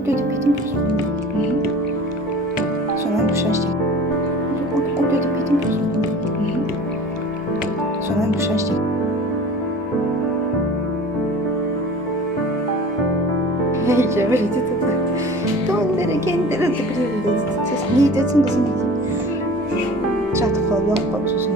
어깨도 피팅 줬어. Sonradan kuşaştık. Öyle pitim 줬어. Sonradan kuşaştık. İyice böyle tutuyor. Donları kendileri de biliyor. Niye desin kızım? Çatı kol yok bak susun.